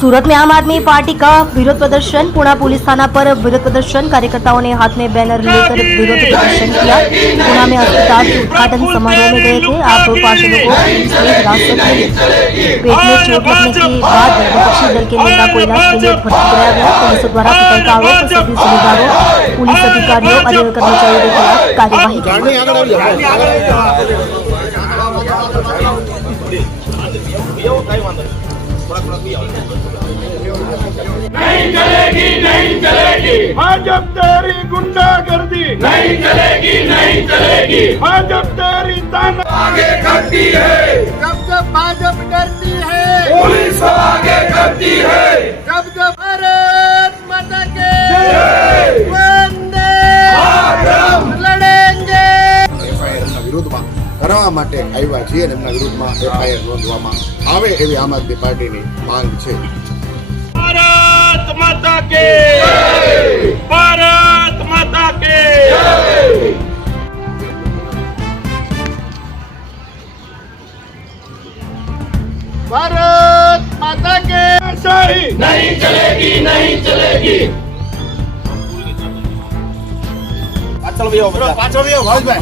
सूरत में आम आदमी पार्टी का विरोध प्रदर्शन। पुणे पुलिस थाना पर विरोध प्रदर्शन। कार्यकर्ताओं ने हाथ में बैनर लेकर विरोध प्रदर्शन किया। पुणे में अस्पताल के उद्घाटन समारोह में गए थे। आप पार्षदों को पुलिस ने हिरासत में ली। पेट में चोट लगने के बाद विपक्षी दल के नेता को इलाज के लिए भर्ती कराया गया। पुलिस द्वारा पिटाई का आरोप। सभी जिम्मेदारों पुलिस अधिकारियों और कर्मचारियों के खिलाफ कार्यवाही नहीं चलेगी, नहीं चलेगी भाजप तेरी गुंडागर्दी, नहीं चलेगी, नहीं चलेगी भाजप तेरी ताना आगे करती है। जब भाजप करती है पुलिस आगे करती है। जब भारत माता के वंदे मातरम लड़ेंगे। વિરોધમાં કરવા માટે આવ્યા છીએ અને એમના વિરુદ્ધમાં એફઆઈઆર નોંધવામાં આવે એવી આમ આદમી પાર્ટીની માંગ છે। भारत माता के, भारत माता के। भारत माता के सही नहीं चलेगी, नहीं चलेगी। પાછળ ભાઈ